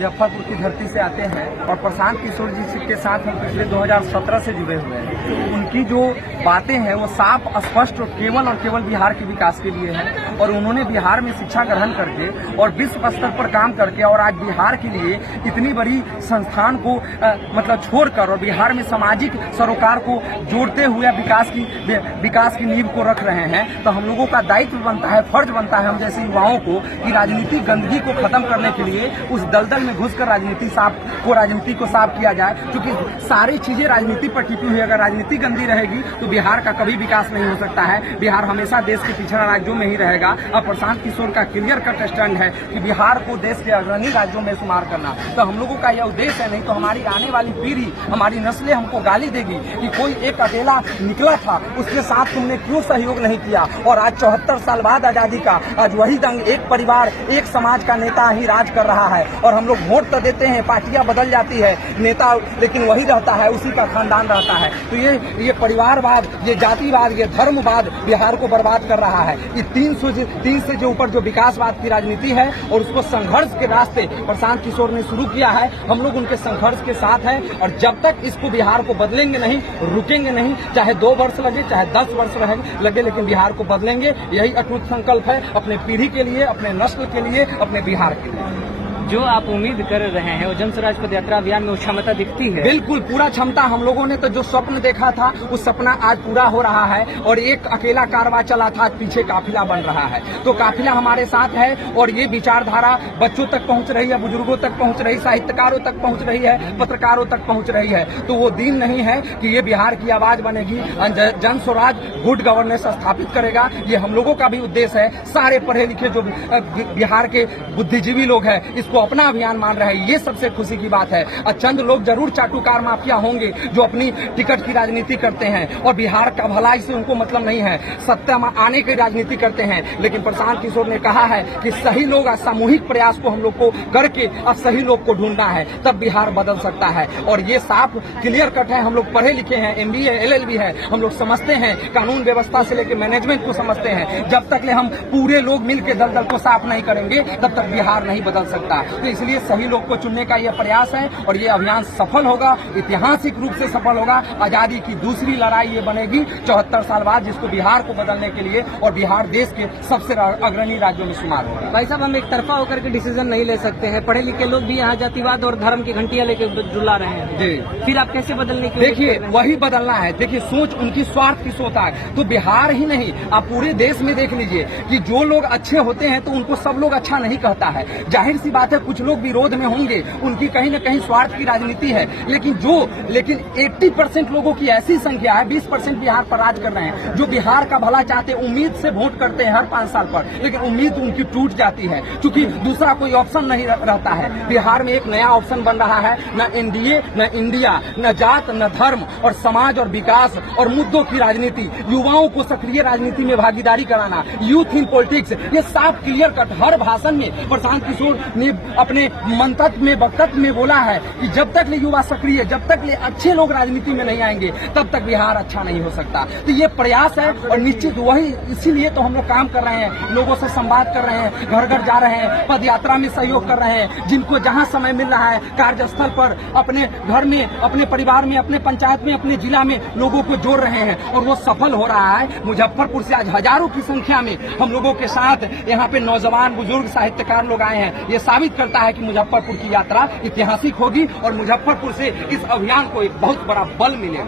मुजफ्फरपुर की धरती से आते हैं और प्रशांत किशोर जी के साथ हम पिछले 2017 से जुड़े हुए हैं। तो उनकी जो बातें हैं वो साफ स्पष्ट और केवल बिहार के विकास के लिए है और उन्होंने बिहार में शिक्षा ग्रहण करके और विश्व स्तर पर काम करके और आज बिहार के लिए इतनी बड़ी संस्थान को छोड़कर और बिहार में सामाजिक सरोकार को जोड़ते हुए विकास की नींव को रख रहे हैं। तो हम लोगों का दायित्व बनता है, फर्ज बनता है हम जैसे युवाओं को कि राजनीतिक गंदगी को खत्म करने के लिए उस दलदल में घुसकर राजनीति को साफ किया जाए, क्योंकि सारी चीजें राजनीति पर टिकी हुई। अगर राजनीति गंदी रहेगी तो बिहार का कभी विकास नहीं हो सकता है। बिहार हमेशा देश के पिछड़ा राज्यों में ही रहेगा। और प्रशांत किशोर का क्लियर कट स्टैंड है कि बिहार को देश के अग्रणी राज्यों में शुमार करना। तो हम लोगों का यह उद्देश्य है, नहीं तो हमारी आने वाली पीढ़ी, हमारी नस्लें हमको गाली देगी कि कोई एक अकेला निकला था, उसके साथ तुमने क्यों सहयोग नहीं किया। और आज 74 साल बाद आजादी का आज वही दंग, एक परिवार एक समाज का नेता ही राज कर रहा है। और हम लोग वोट तो देते हैं, पार्टियां बदल जाती है, नेता लेकिन वही रहता है, उसी का खानदान रहता है। तो ये परिवारवाद, ये जातिवाद, ये धर्मवाद बिहार को बर्बाद कर रहा है। ये 300 से जो ऊपर जो विकासवाद की राजनीति है और उसको संघर्ष के रास्ते प्रशांत किशोर ने शुरू किया है। हम लोग उनके संघर्ष के साथ हैं और जब तक इसको बिहार को बदलेंगे नहीं, रुकेंगे नहीं, चाहे 2 वर्ष लगे, चाहे 10 वर्ष लगे, लेकिन बिहार को बदलेंगे। यही अटूट संकल्प है अपने पीढ़ी के लिए, अपने नस्ल के लिए, अपने बिहार के लिए। जो आप उम्मीद कर रहे हैं वो जन स्वराज पद यात्रा अभियान में क्षमता दिखती है? बिल्कुल पूरा क्षमता। हम लोगों ने तो जो स्वप्न देखा था वो सपना आज पूरा हो रहा है और एक अकेला कारवां चला था, पीछे काफिला बन रहा है। तो काफिला हमारे साथ है और ये विचारधारा बच्चों तक पहुंच रही है, बुजुर्गों तक पहुंच रही, साहित्यकारों तक पहुंच रही है, पत्रकारों तक पहुंच रही है। तो वो दिन नहीं है कि ये बिहार की आवाज बनेगी, जन स्वराज गुड गवर्नेंस स्थापित करेगा। ये हम लोगों का भी उद्देश्य है। सारे पढ़े लिखे जो बिहार के बुद्धिजीवी लोग हैं इसको अपना अभियान मान रहे हैं, ये सबसे खुशी की बात है। और चंद लोग जरूर चाटुकार माफिया होंगे जो अपनी टिकट की राजनीति करते हैं और बिहार का भलाई से उनको मतलब नहीं है, सत्ता में आने की राजनीति करते हैं। लेकिन प्रशांत किशोर ने कहा है कि सही लोग, सामूहिक प्रयास को हम लोग को करके अब सही लोग को ढूंढना है, तब बिहार बदल सकता है। और ये साफ क्लियर कट है। हम लोग पढ़े लिखे हैं, MBA LLB है, हम लोग समझते हैं, कानून व्यवस्था से लेकर मैनेजमेंट को समझते हैं। जब तक हम पूरे लोग मिलकर दलदल को साफ नहीं करेंगे तब तक बिहार नहीं बदल सकता। तो इसलिए सही लोग को चुनने का यह प्रयास है और ये अभियान सफल होगा, ऐतिहासिक रूप से सफल होगा। आजादी की दूसरी लड़ाई ये बनेगी 74 साल बाद, जिसको बिहार को बदलने के लिए और बिहार देश के सबसे अग्रणी राज्यों में शुमार होगा। भाई साहब, हम एक तरफा होकर के डिसीजन नहीं ले सकते हैं। पढ़े लिखे लोग भी यहाँ जातिवाद और धर्म की घंटियां लेकर जुला रहे हैं जी। फिर आप कैसे बदलने की? देखिए वही बदलना है। देखिए सोच उनकी स्वार्थ की सोच है। तो बिहार ही नहीं, आप पूरे देश में देख लीजिए कि जो लोग अच्छे होते हैं तो उनको सब लोग अच्छा नहीं कहता है। जाहिर सी बात है कुछ लोग विरोध में होंगे, उनकी कहीं न कहीं स्वार्थ की राजनीति है। लेकिन 80% लोगों की ऐसी संख्या है, 20% बिहार पर राज कर रहे हैं, जो बिहार का भला चाहते, उम्मीद से वोट करते हैं हर 5 साल पर, लेकिन उम्मीद उनकी टूट जाती है क्योंकि दूसरा कोई ऑप्शन नहीं रहता है। बिहार में एक नया ऑप्शन बन रहा है, न NDA, न इंडिया, न जात, न धर्म और समाज और विकास और मुद्दों की राजनीति, युवाओं को सक्रिय राजनीति में भागीदारी कराना, यूथ इन पॉलिटिक्स। ये साफ क्लियर कट हर भाषण में प्रशांत किशोर ने अपने मंतव्य में, वक्तव्य में बोला है कि जब तक ले युवा सक्रिय, जब तक ले अच्छे लोग राजनीति में नहीं आएंगे तब तक बिहार अच्छा नहीं हो सकता। तो ये प्रयास है और निश्चित वही, इसीलिए तो हम लोग काम कर रहे हैं, लोगों से संवाद कर रहे हैं, घर घर जा रहे हैं, पद यात्रा में सहयोग कर रहे हैं। जिनको जहां समय मिल रहा है कार्यस्थल पर, अपने घर में, अपने परिवार में, अपने पंचायत में, अपने जिला में लोगों को जोड़ रहे हैं और वो सफल हो रहा है। मुजफ्फरपुर से आज हजारों की संख्या में हम लोगों के साथ यहाँ पे नौजवान, बुजुर्ग, साहित्यकार लोग आए हैं। ये साबित करता है कि मुजफ्फरपुर की यात्रा ऐतिहासिक होगी और मुजफ्फरपुर से इस अभियान को एक बहुत बड़ा बल मिलेगा।